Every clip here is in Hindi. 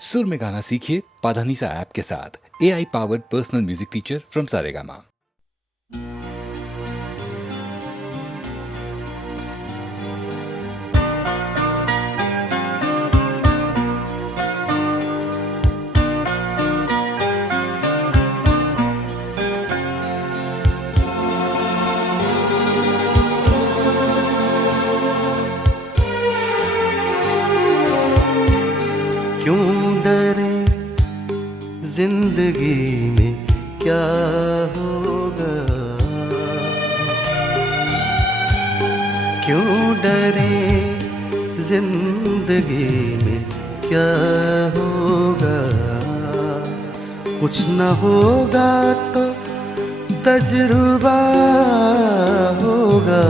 सुर में गाना सीखिए पाधानीसा ऐप के साथ। AI powered personal music teacher from Saregama. क्यों डरे जिंदगी में क्या होगा, क्यों डरे जिंदगी में क्या होगा। कुछ न होगा तो तजुर्बा होगा,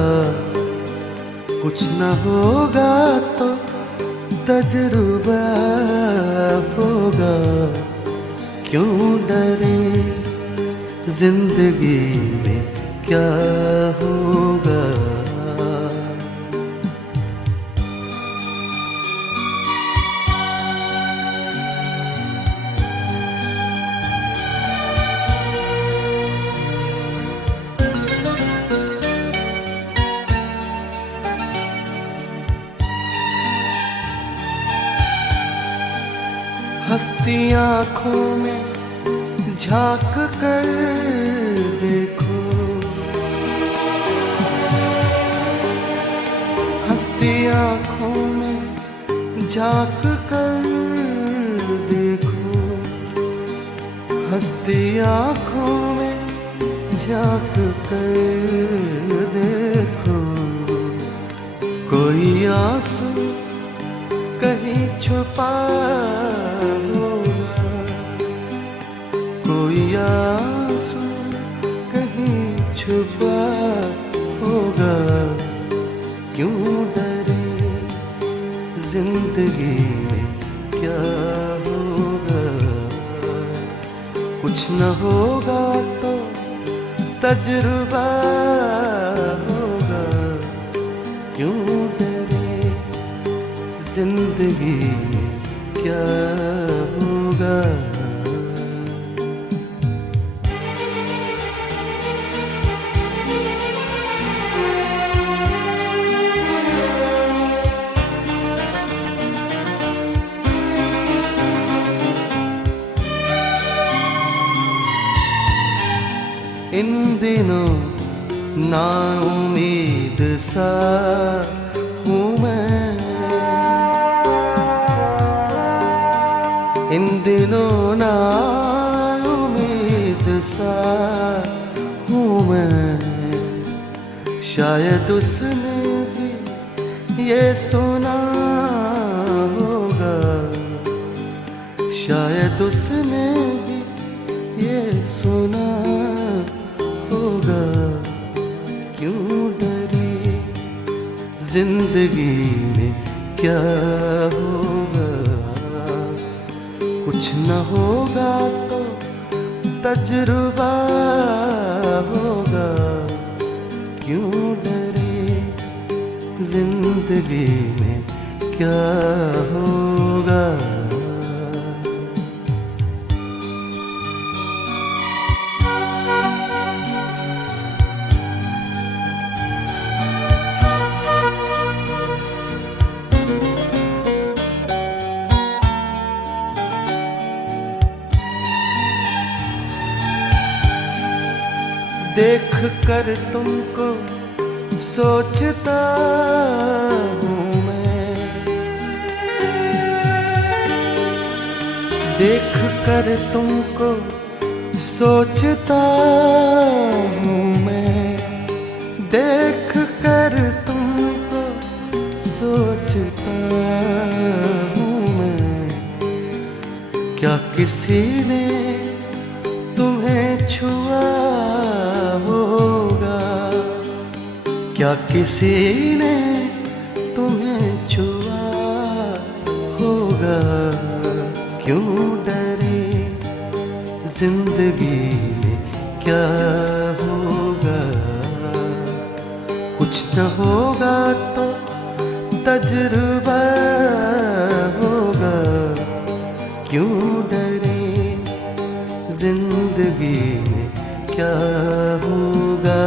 कुछ न होगा तो तजुर्बा होगा। क्यों डरे जिंदगी में क्या होगा। हंसती आँखों में झांक कर देखो, हंसती आँखों में झांक कर देखो, हंसती आँखों में झांक कर देखो। कोई आंसू कहीं छुपा होगा, कोई आंसू कहीं छुपा होगा। क्यों डरे जिंदगी में क्या होगा। कुछ न होगा तो तजुर्बा होगा। क्यों डरे जिंदगी में क्या होगा। इन दिनों नाउम्मीद सा हूँ मैं, इन दिनों ना उम्मीद सा हूँ मैं। शायद उसने भी ये सुना होगा, शायद उसने भी ये सुना होगा। क्यों डरे जिंदगी में क्या होगा। कुछ न होगा तो तजुर्बा होगा। क्यों डरे जिंदगी में क्या होगा। देख कर तुमको सोचता हूँ मैं, देख कर तुमको सोचता हूँ मैं, देख कर तुमको सोचता हूँ मैं। क्या किसी ने तुम्हें छुआ होगा, क्या किसी ने तुम्हें छुआ होगा। क्यों डरे जिंदगी में क्या होगा। कुछ न होगा तो तजुर्बा होगा। क्यों डरे, जिंदगी में क्या होगा।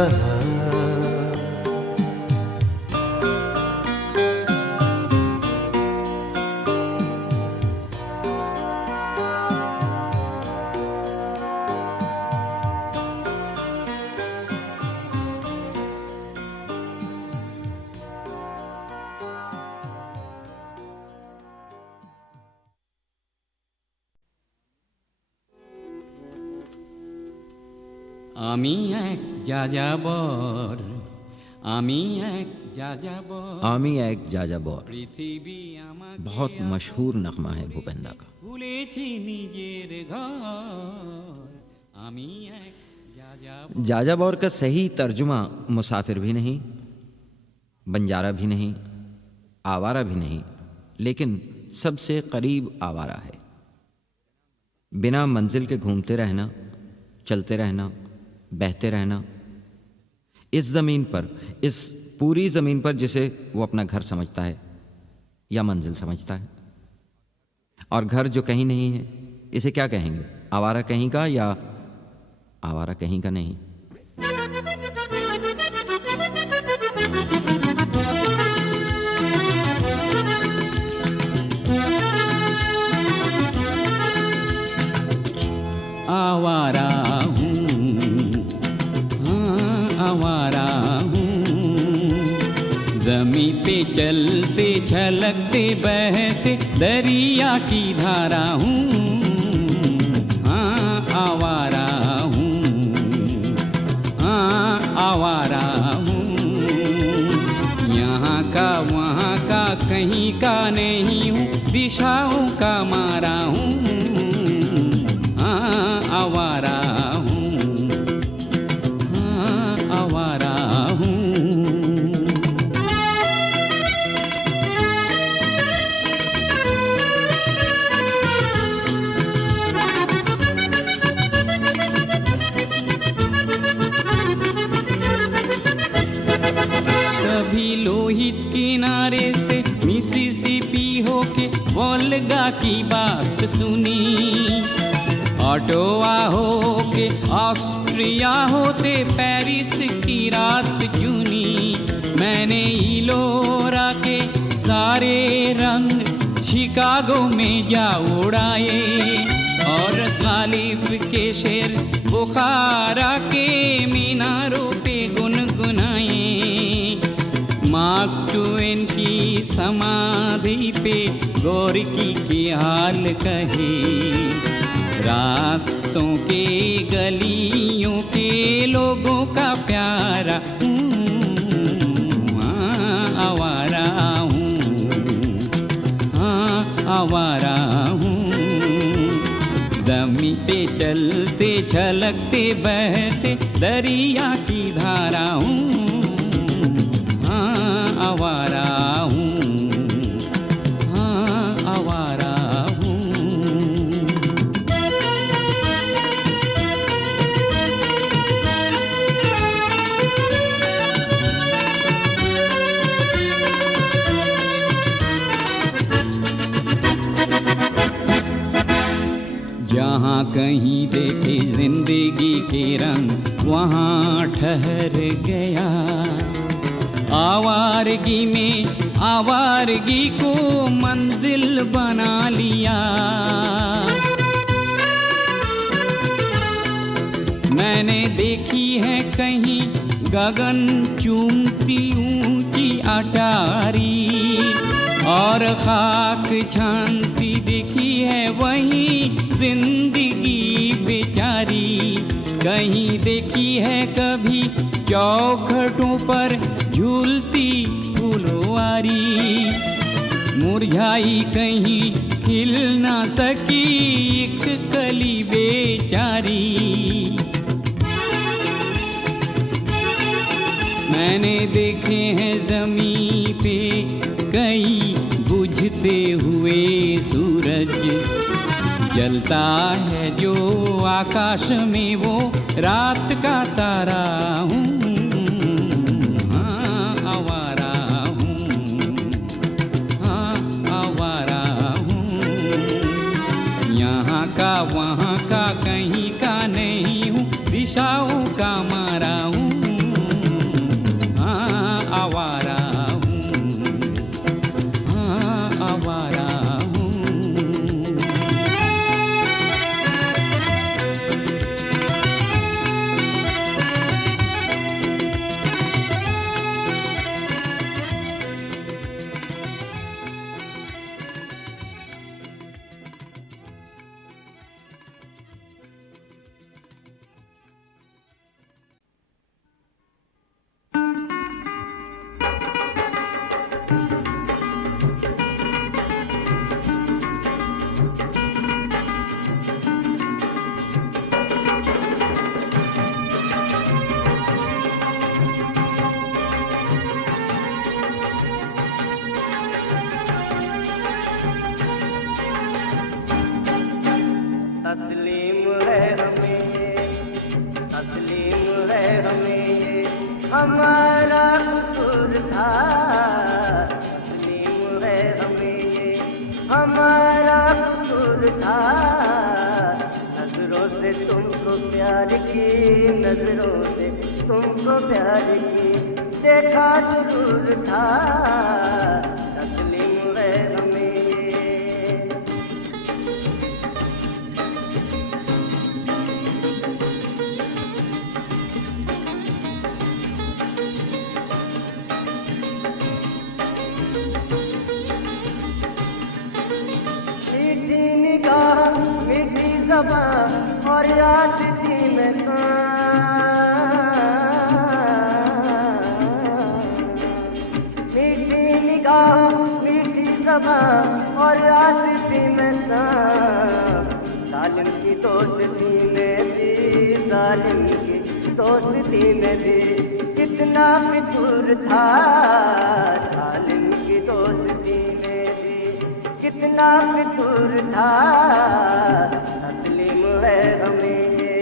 আমি এক যাযাবর, আমি এক যাযাবর, आमी एक जाजाबौर পৃথিবী আমাকে बहुत मशहूर नगमा है भूपेंद्र का। ভুলেছি নিজের ঘর। আমি এক যাযাবর। जाजाबौर का सही तर्जुमा मुसाफिर भी नहीं, बंजारा भी नहीं, आवारा भी नहीं, लेकिन सबसे करीब आवारा है। बिना मंजिल के घूमते रहना, चलते रहना, बहते रहना, इस ज़मीन पर, इस पूरी ज़मीन पर जिसे वो अपना घर समझता है या मंजिल समझता है। और घर जो कहीं नहीं है, इसे क्या कहेंगे? आवारा कहीं का या आवारा कहीं का नहीं। आवारा हूँ, हाँ आवारा हूँ, जमी पे चलते छलकते बहते दरिया की धारा हूँ। हाँ आवारा हूँ, हाँ आवारा हूँ, यहाँ का वहाँ का कहीं का नहीं हूँ, दिशाओं का मारा हूँ। आवारा हूँ, हाँ आवारा हूँ। कभी लोहित किनारे से मिसिसिपी होके वोल्गा की बात सुनी, ऑटोवा होके ऑस्ट्रिया होते पेरिस की रात चुनी। मैंने इलोरा के सारे रंग शिकागो में जा उड़ाए, और गालिब के शेर बुखारा के मीनारों पे गुनगुनाए। मार्क ट्वेन की समाधि पे गोरकी के हाल कहे, रास्तों के गलियों के लोगों का प्यारा हूँ। हाँ आवारा हूँ, हाँ आवारा हूँ, जमीन पे चलते छलकते बहते दरिया की धारा हूँ। हाँ आवारा हूँ, हाँ आवारा हूँ। जहाँ कहीं देखे जिंदगी के रंग वहाँ ठहर गया, आवारगी में आवारगी को मंजिल बना लिया। मैंने देखी है कहीं गगन चूमती ऊंची अटारी, और खाक छानती देखी है वहीं जिंदगी बेचारी। कहीं देखी है कभी चौखटों पर झूलती फुलवारी, मुरझाई कहीं खिल ना सकी एक कली बेचारी। मैंने देखे हैं ज़मीं पे कई बुझते हुए सूरज, जलता है जो आकाश में वो रात का तारा हूँ। हाँ आवारा हूँ, हाँ आवारा हूँ, यहाँ का वहाँ का कहीं का नहीं हूँ, दिशाओं का मारा हूँ, हाँ आवारा हूँ, हाँ आवारा हूँ। तस्लीम है हमें ये, तस्लीम है हमें ये, हमारा कसूर था। तस्लीम है हमें ये, हमारा कसूर था। नजरों से तुमको प्यार की, नजरों से तुमको प्यार की, देखा जरूर था। तस्लीम है हमें ये। मीठी निगाह, मीठी ज़बान और यासिती में मीठी निगाह, मीठी ज़बान और यासिती में जालिम की दोस्ती में भी, जालिम की दोस्ती में भी कितना फितूर था। जालिम की दोस्ती में भी कितना फितूर था। तस्लीम है हमें ये।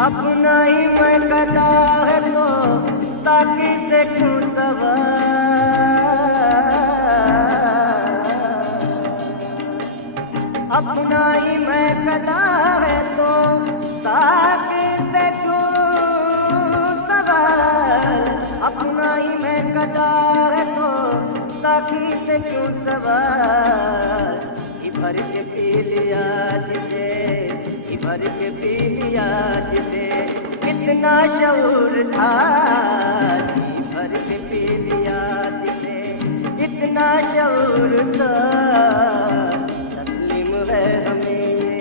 अपना ही मैं कदा है तो साकी से क्यों अपना ही मैं कदा है तो साकी से क्यों सवाल। अपना ही मैं कदा है तो साकी से क्यों सवाल। जी भर के पी लिया जिसे, जी भर के पी लिया जिसे, कितना शऊर था। जी भर के पी लिया जिसे, कितना शऊर था। तस्लीम है हमें ये।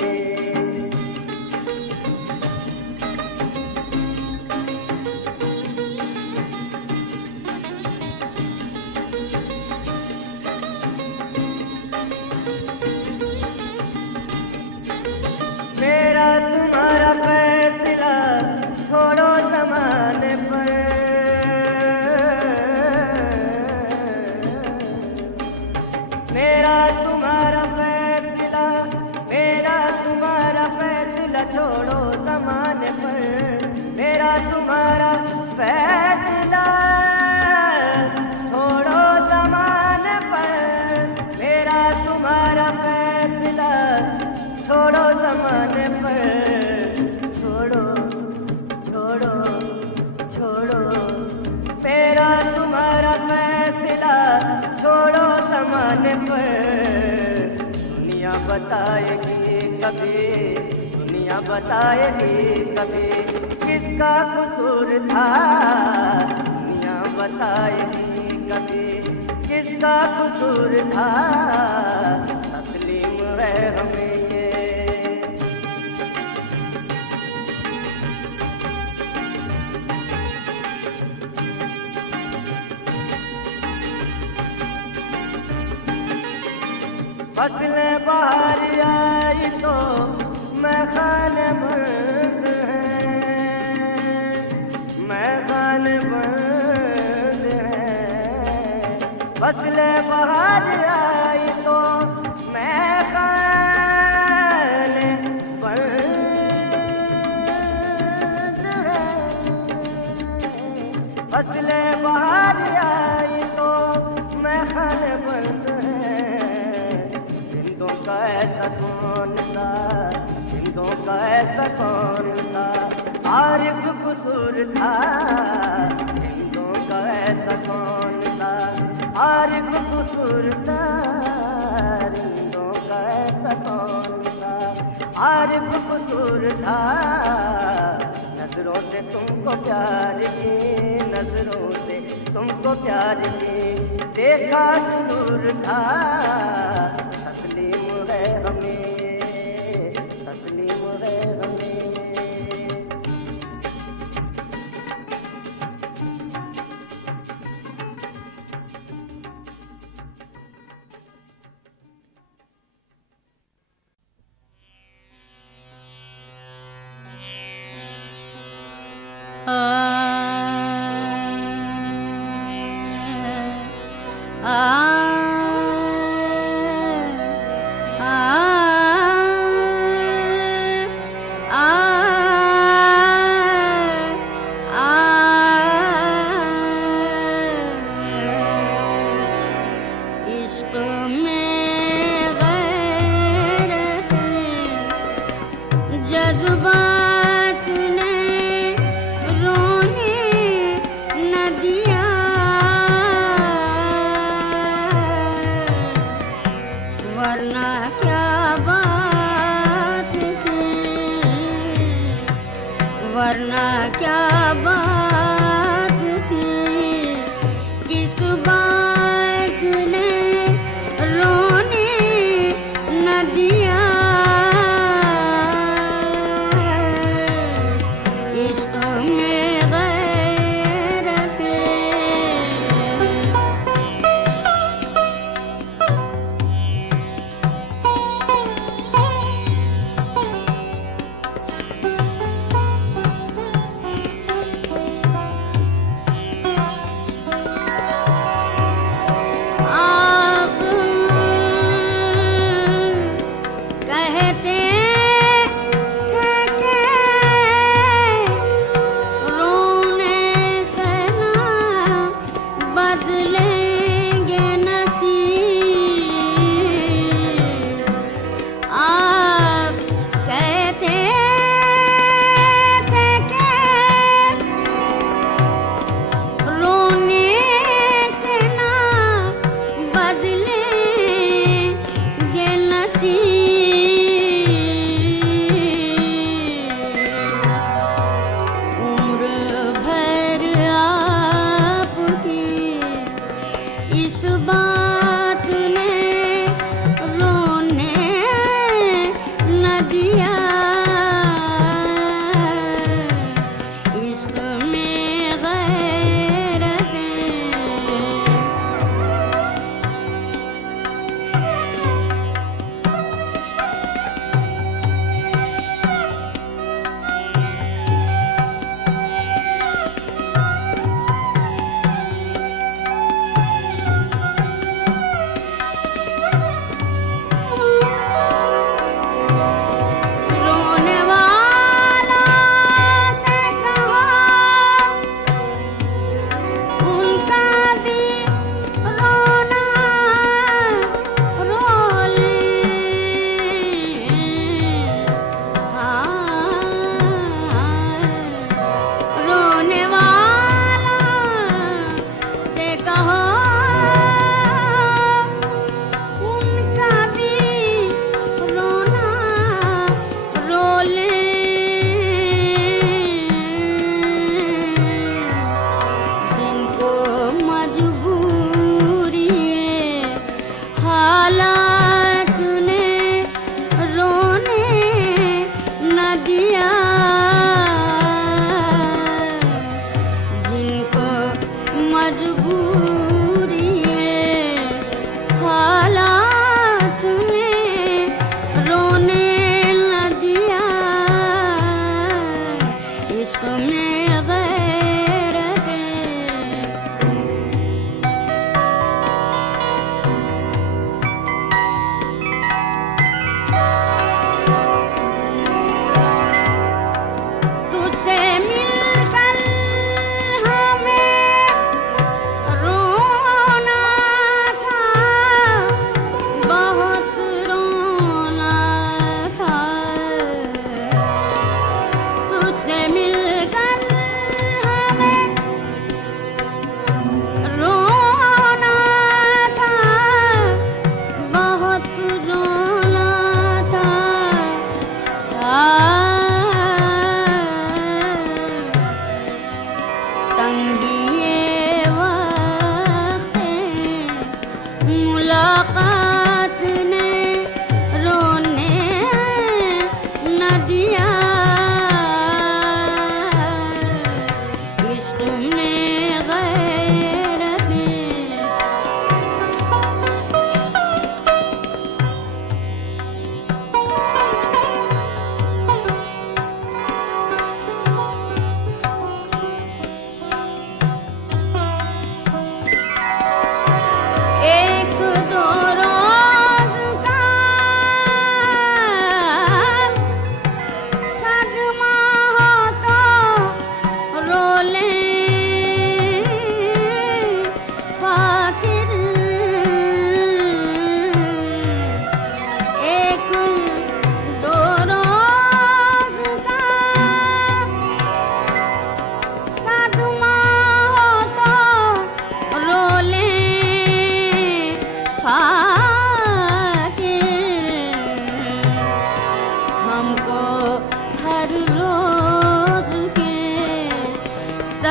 मेरा तुम्हारा फैसला छोड़ो ज़माने पर। मेरा तुम्हारा फैसला, मेरा तुम्हारा फैसला छोड़ो ज़माने पर। मेरा तुम्हारा फैसला छोड़ो ज़माने पर। मेरा तुम्हारा फैसला छोड़ो ज़माने पर। छोड़ो छोड़ो छोड़ो मेरा तुम्हारा फैसला छोड़ो ज़माने पर। दुनिया बताएगी कभी, दुनिया बताएगी कभी, किसका कसूर था। दुनिया बताएगी कभी, किसका कसूर था। तस्लीम है हमें ये। फसलें बाहर आई तो मैं खाने बंद है, मैं खाने बंद है। फसलें बाहर आई तो मैं खाने बंद ऐसा कौन सा आरिफ कसूर था, हिंदों का ऐसा कौन सा आरिफ कसूर था, हिंदों का ऐसा कौन सा आरिफ कसूर था। नजरों से तुमको प्यार की, नजरों से तुमको प्यार की, देखा जरूर था, तस्लीम है हमें, तस्लीम है हमें। इश्क में गैरत जज्बात ने रोने न दिया, वरना क्या बात थी, वरना क्या बात थी, किस बात ने रोने न दिया। इश्क में गैरत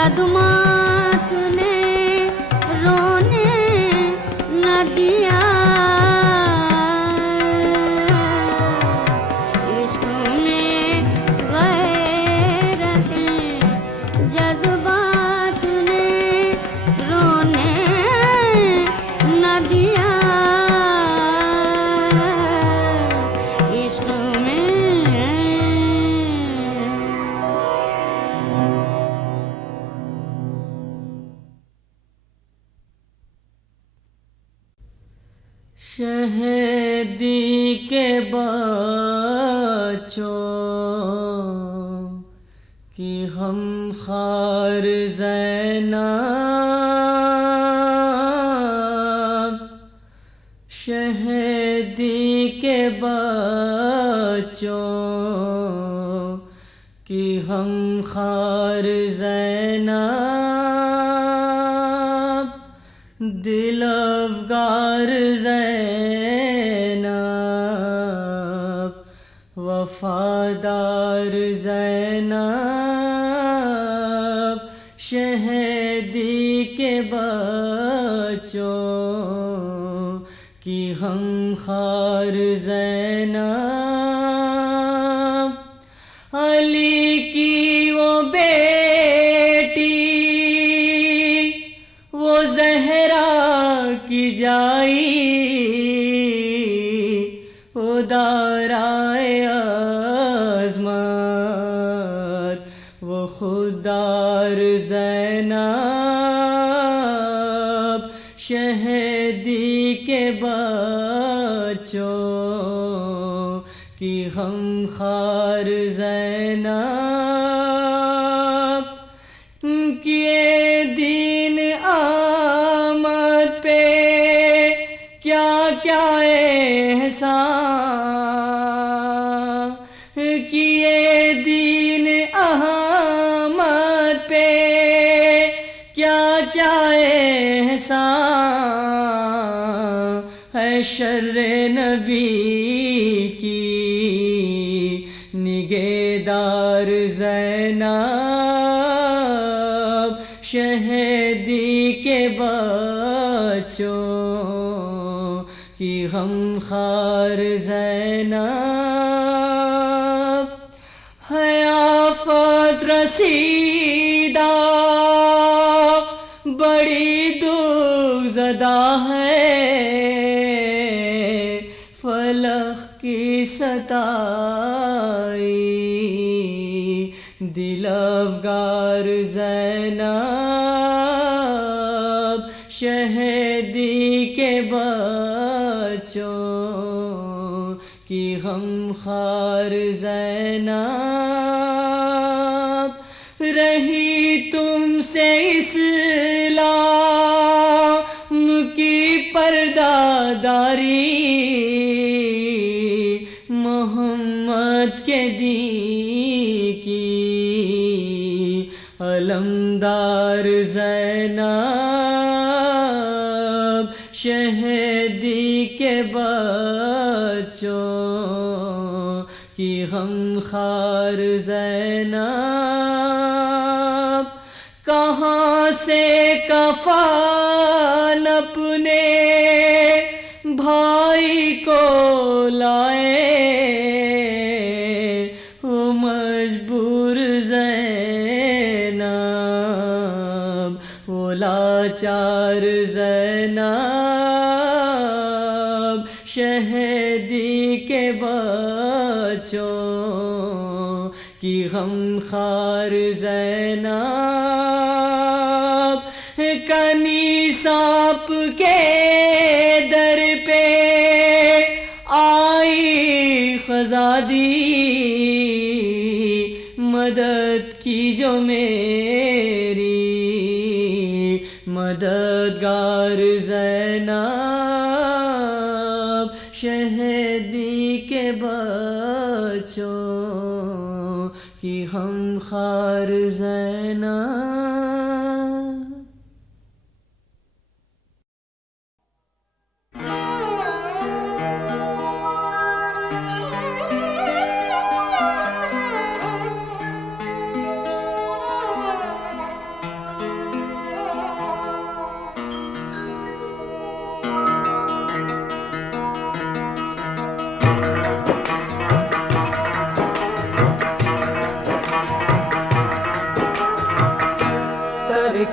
कदमात ने रोने न दिया। इश्क में गैरत जज्बात ने रोने न दिया। इश्क में शहदी के बच्चों की हम खार ज़ैनब, शहदी के बच्चों की हम खार ज़ैनब, दिल अफगार ज़ैनब, वफादार ज़ैनब, शहदी के बच्चों की हम खार ज़ैनब, अली की वो बेटी वो ज़हरा की जाई, वो दाराए अज़मत, वो खुदार ज़ैनब, शहदी के बच्चों की हम खार ज़ैनब, किए दीन आमद पे क्या क्या एहसान, किए दीन अहमद पे क्या क्या एहसान, है शर्रे नबी की निगहदार ज़ैनब, शहदी के बच्चों की हम खार ज़ैनब, है आफत रसीदा बड़ी दुखज़दा है, फलक की सताई दिल अफगार ज़ैनब, शहदी के बच्चों की हम खार ज़ैनब, रही तुमसे इस्लाम की पर्दादारी, मोहम्मद के दीन की अलमदार ज़ैनब, शहदी के बच्चों की हम खार ज़ैनब, कहाँ से कफन अपने भाई को लाए, ओ मजबूर ज़ैनब, वो लाचार ज़ैनब, शहदी के बच्चों की हम खार ज़ैनब, कनी सांप के दर पे आई खज़ादी, मदद की जो मेरी मददगार ज़ैनब, शहदी के बच्चों की हम खार ज़ैनब।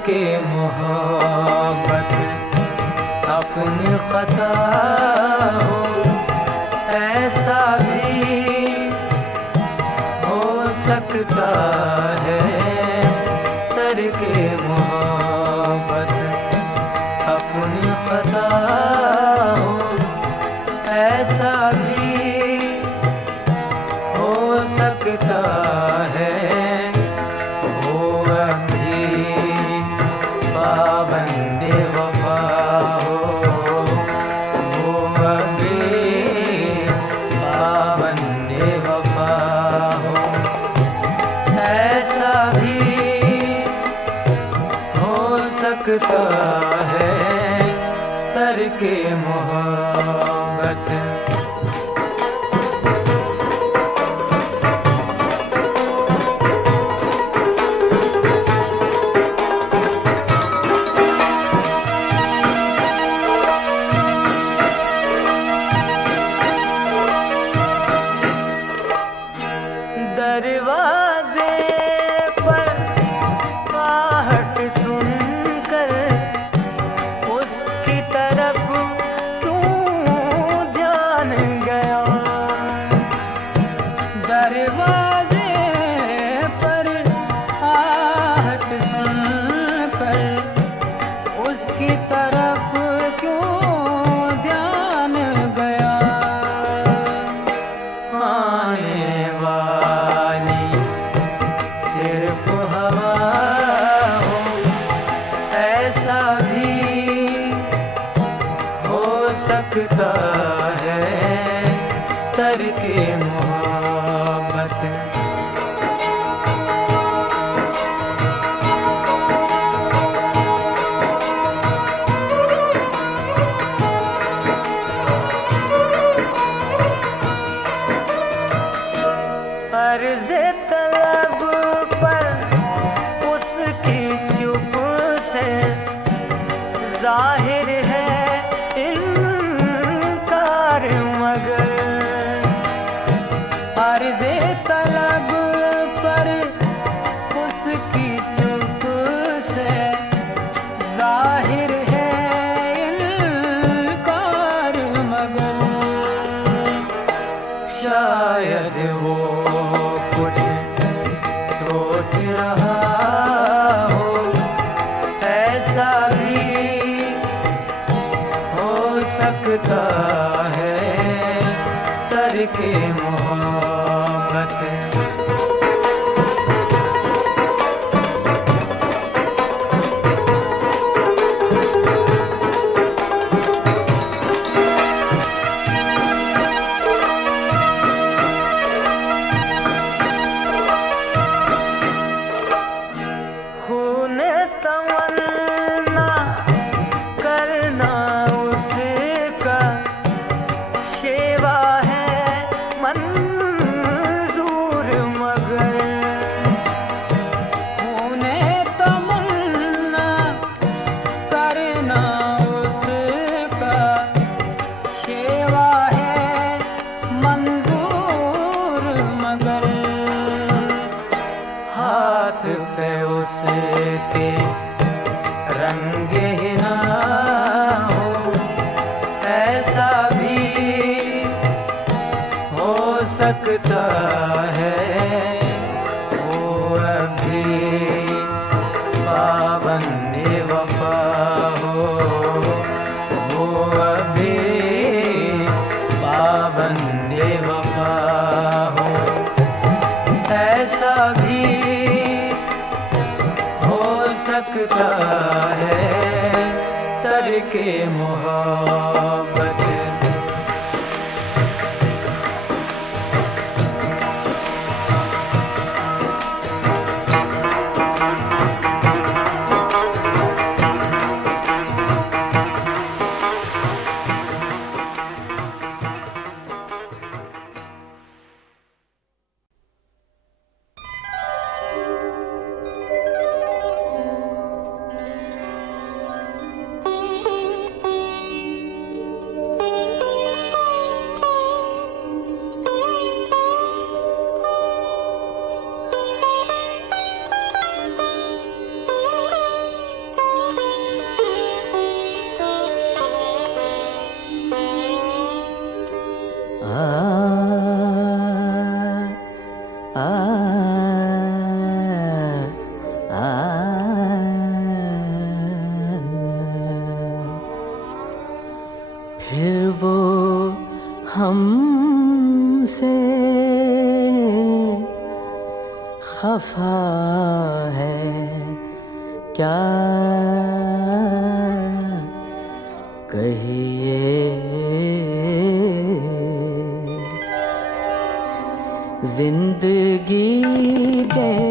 के मोहब्बत अपनी खता हो, ऐसा भी हो सकता है। करके मोहब्बत अपनी खता हो, ऐसा भी हो सकता है। हो अभी पाबंदे वफा हो अभी पाबंदे वफा हो, ऐसा भी हो सकता है। तरके मोहब्बत दरवाजे पर आहट सुनकर उसकी तरफ क्यों ध्यान गया। दरवाजे पर आहट सुनकर उसकी तरफ क्यों ध्यान गया। आने वाली सिर्फ हवा हो, ऐसा भी हो सकता है। तरके मोहब्बत अर्ज़े तलब पर उसकी चुप से जाहिर है इनकार, मगर अर्ज़े तलब पर उसकी चुप से जाहिर है इनकार, मगर शायद वो कुछ सोच रहा हो, ऐसा भी हो सकता है। तरके मोहब्बत खूने तमन्ना करना उसका शेवा है मंजूर, मगर खूने तमन्ना करना उसका शेवा है मंजूर, मगर हाथ पे उसके रंग ही ना हो, ऐसा भी हो सकता है। वो अभी पाबंदे वफा हो, वो अभी पाबंदे वफा हो, ऐसा भी हो सकता है। तरके मोहब्बत खफा है क्या कहिए, जिंदगी बेहया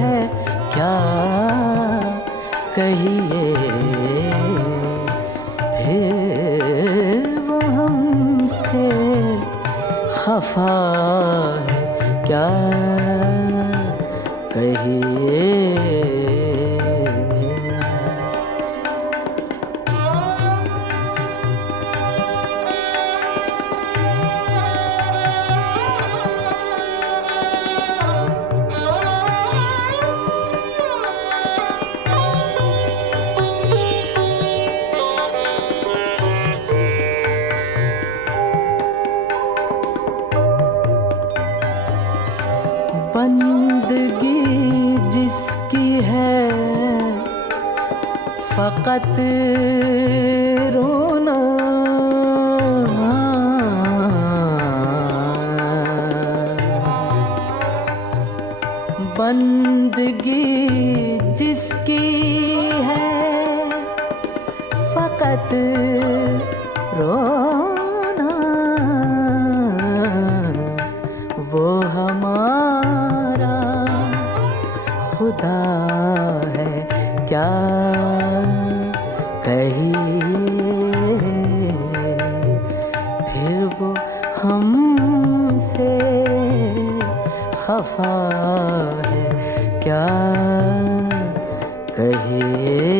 है क्या कहिए, फिर वो हमसे खफा है क्या कहिए। बंदगी जिसकी है फकत रोना, बंदगी जिसकी है फकत रोना, वो हमारा खुदा है क्या कहिए, फिर वो हमसे खफा है क्या कहिए।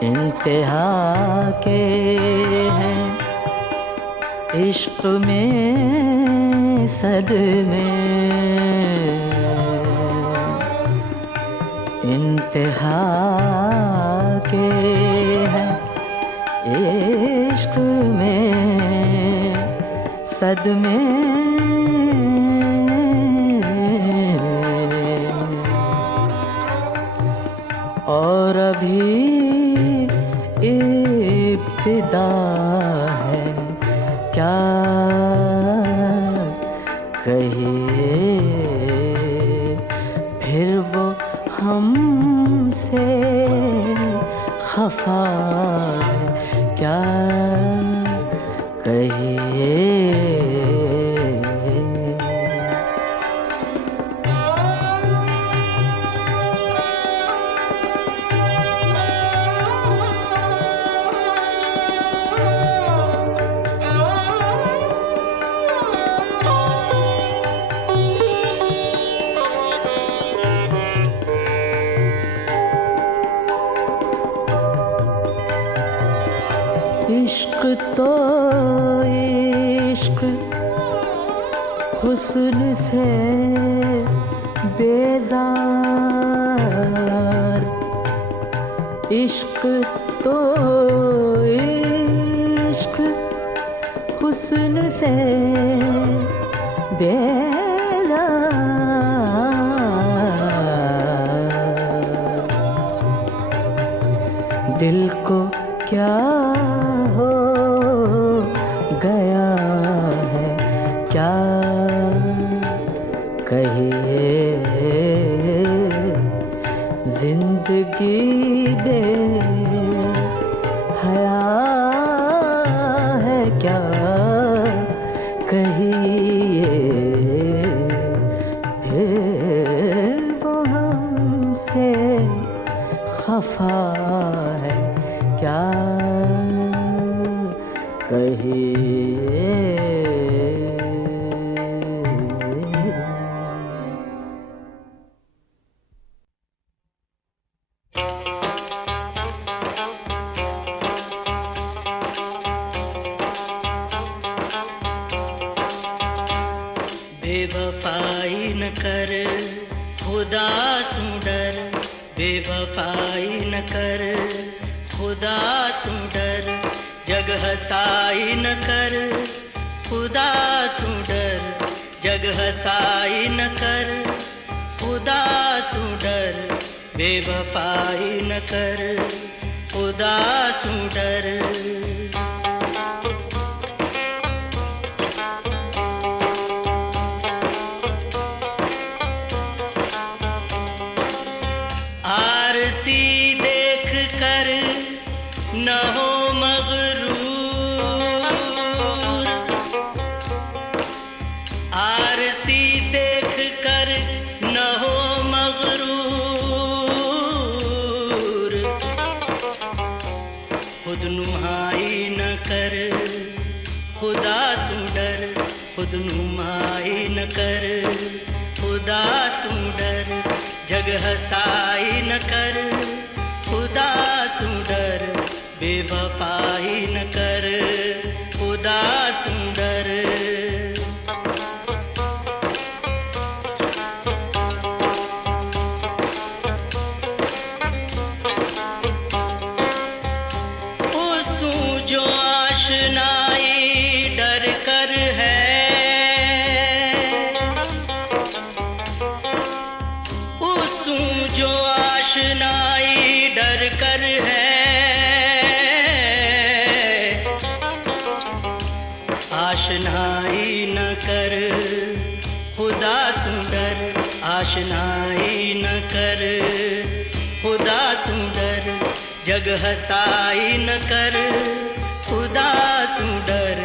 इंतहा के हैं इश्क में सदमे, इंतहा के हैं इश्क में सदमे, और अभी इब्तिदा है क्या कहिए, फिर वो हमसे खफा है क्या कहिए। इश्क तो इश्क हुस्न से बेजार, इश्क तो इश्क हुस्न से बेजार, दिल को क्या हो गया है क्या कहिए, जिंदगी बेहया है क्या कहिए, फिर वो हमसे खफा है क्या कहिए। बेवफाई न कर खुदा सु डर, बेवफाई न कर उदासू डर जग हसाई न कर, उदासू डर जग हसाई न कर, उदासू डर बेवफाई न कर, उदासू डर। आरसी देख कर न हो मगरूर, आरसी देख कर न हो मगरूर, खुद नुमाई न कर, खुदासू डर खुद नुमाई न कर, खुदासू डर जग हसाई न कर, खुदासू डर बेवफाई न कर, खुदासू डर। उसू जो आशनाई डर कर है, उसू जो आशनाई डर कर है, आशनाई न कर, खुदासू डर आशनाई न कर, खुदासू डर जग हसाई न कर, खुदासू डर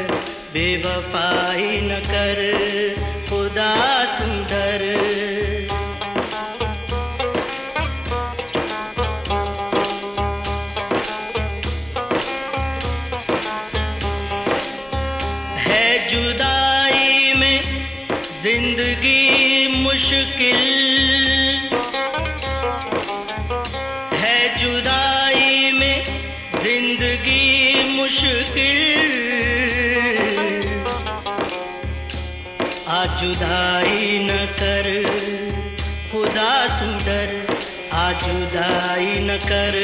बेवफाई न कर, खुदासू डर। है जुदाई में जिंदगी मुश्किल, है जुदाई में जिंदगी मुश्किल, आ जुदाई न कर, खुदासू डर आ जुदाई न कर,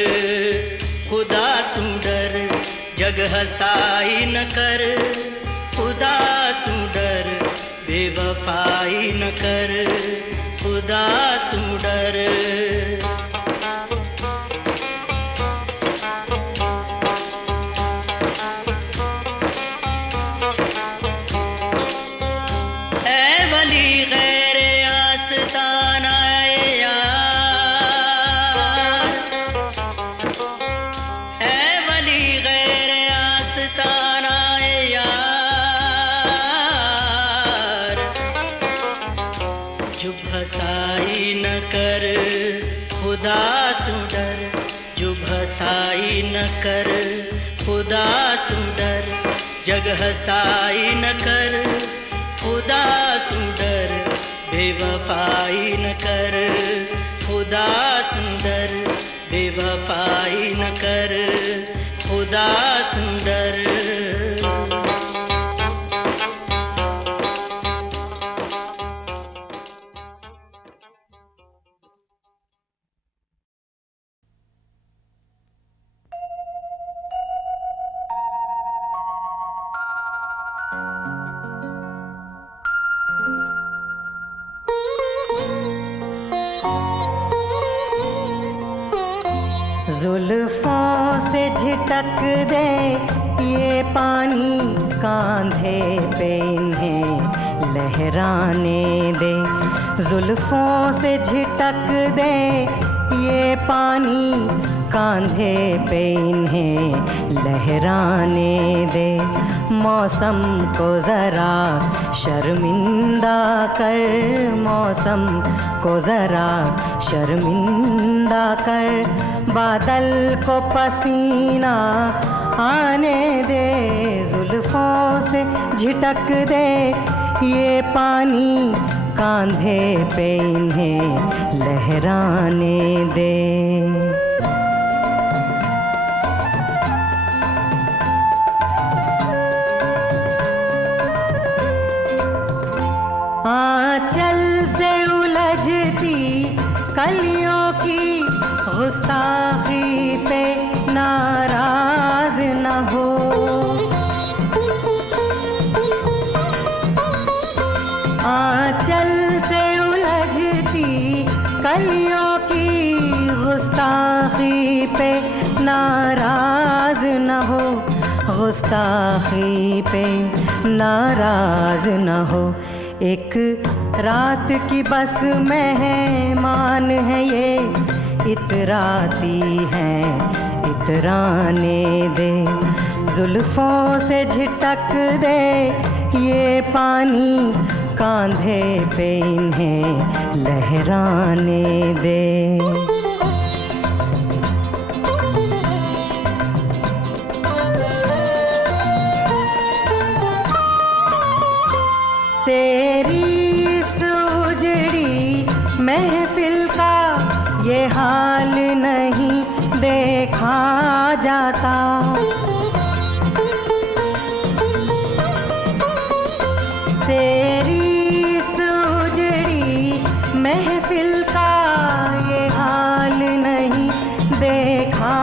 खुदासू डर जग हसाई न कर, खुदासू डर बेवफाई न कर, खुदासू डर। ऐ वली गैर आस्ताना यार, ऐ वली गैर आस्ताना यार, जुब हसाई न कर, खुदासू डर जुब हसाई न कर, खुदासू डर जग हसाई न कर, खुदासू डर बेवफाई न कर, खुदासू डर बेवफाई न कर, खुदासू डर। जुल्फों से झिटक दे ये पानी, कांधे पे इन्हें लहराने दे, जुल्फों से झिटक दे ये पानी, कांधे पे इन्हें लहराने दे, मौसम को ज़रा शर्मिंदा कर, मौसम को ज़रा शर्मिंदा कर, बादल को पसीना आने दे, जुल्फों से झिटक दे ये पानी, कांधे पे इन्हें लहराने दे। आंचल से उलझती कलियों की गुस्ताखी पे नारा नाराज न हो, गुस्ताखी पे नाराज न हो। एक रात की बस मेहमान है ये, इतराती हैं इतराने दे। जुल्फों से झिटक दे ये पानी, कांधे पे इन्हें लहराने दे। तेरी इस उजड़ी महफिल का ये हाल नहीं देखा जाता। तेरी इस उजड़ी महफिल का ये हाल नहीं देखा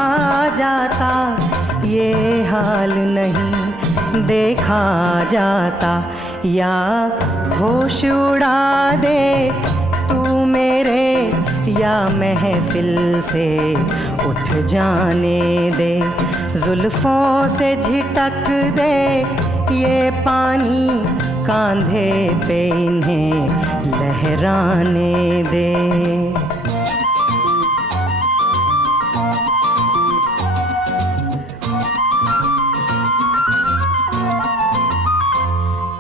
जाता, ये हाल नहीं देखा जाता। या होश उड़ा दे तू मेरे, या महफिल से उठ जाने दे। जुल्फों से झिटक दे ये पानी, कांधे पे इन्हें लहराने दे।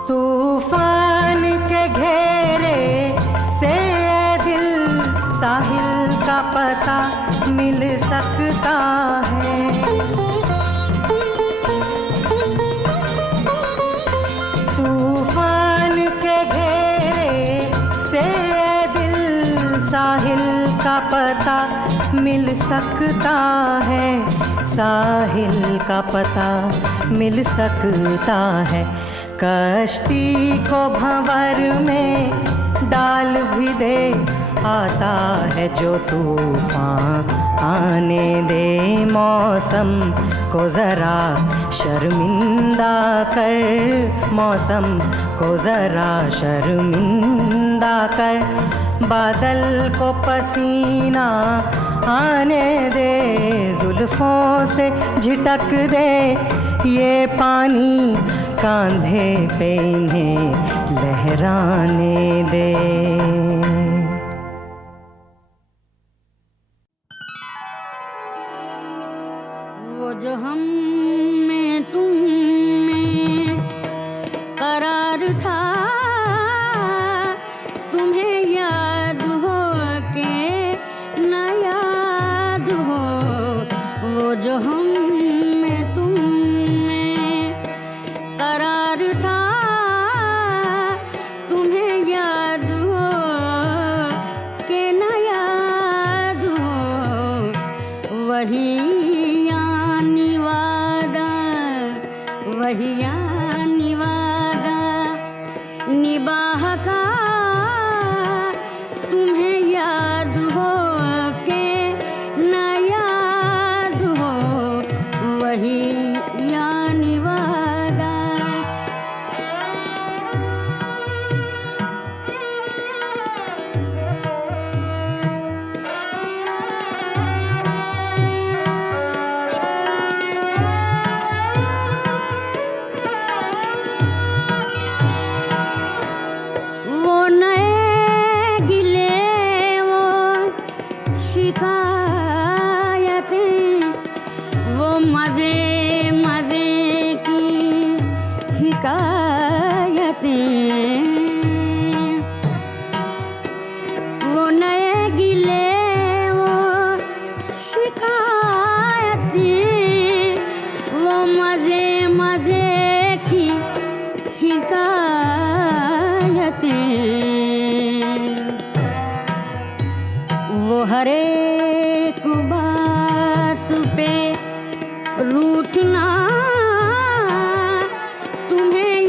तूफान के घेरे से दिल, साहिल का पता मिल सकता है। तूफान के घेरे से दिल, साहिल का पता मिल सकता है। साहिल का पता मिल सकता है। कश्ती को भंवर में डाल भी दे, आता है जो तूफान आने दे। मौसम को ज़रा शर्मिंदा कर, मौसम को ज़रा शर्मिंदा कर। बादल को पसीना आने दे, जुल्फों से झिटक दे ये पानी, कांधे पे इन्हें लहराने दे। वो जो हम में तुम में करार था, तुम्हें याद हो के न याद हो। वो जो हम में तुम में करार था, तुम्हें याद हो के न याद हो। वही वही निवादा निबाह का, तुम्हें याद हो के न याद हो। वही निवादा। वो हर एक बात पे रूठना, तुम्हें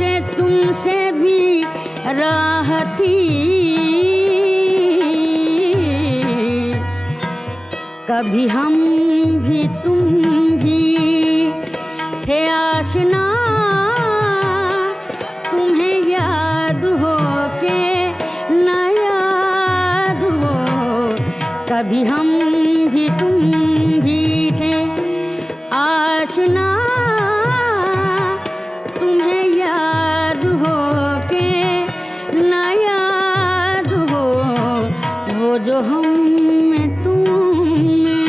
जैसे तुमसे भी राह थी, कभी हम भी तुम भी थे आशना। तुम्हें याद हो के न याद हो, कभी हम भी तुम भी थे आशना। तुम्हें याद हो के न याद हो, वो जो हम में तुम में।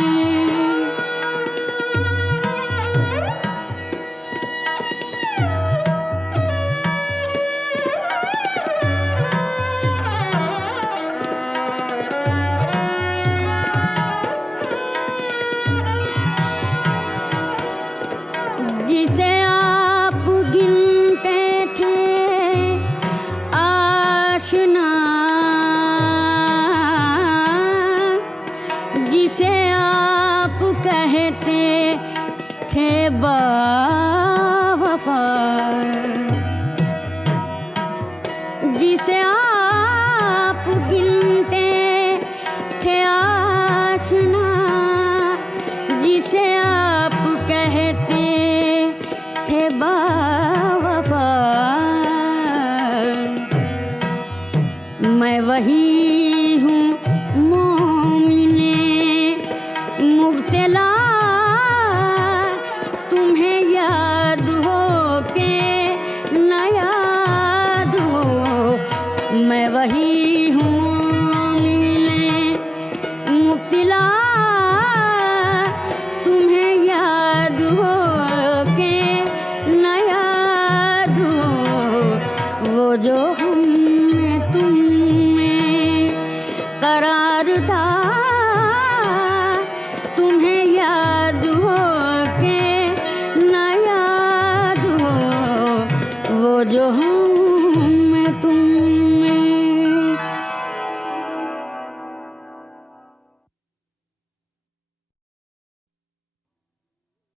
जिसे आप गिनते थे आशना, जिसे आप कहते थे बावफा, जिसे आप गिनते थे आशना, जिसे आप कहते थे बावफा, मैं वही हूँ मोमिने मुब्तला। तुम्हें याद हो के न याद हो, मैं वही हूँ मोमिने मुब्तला। तुम्हें याद हो के न याद हो, वो जो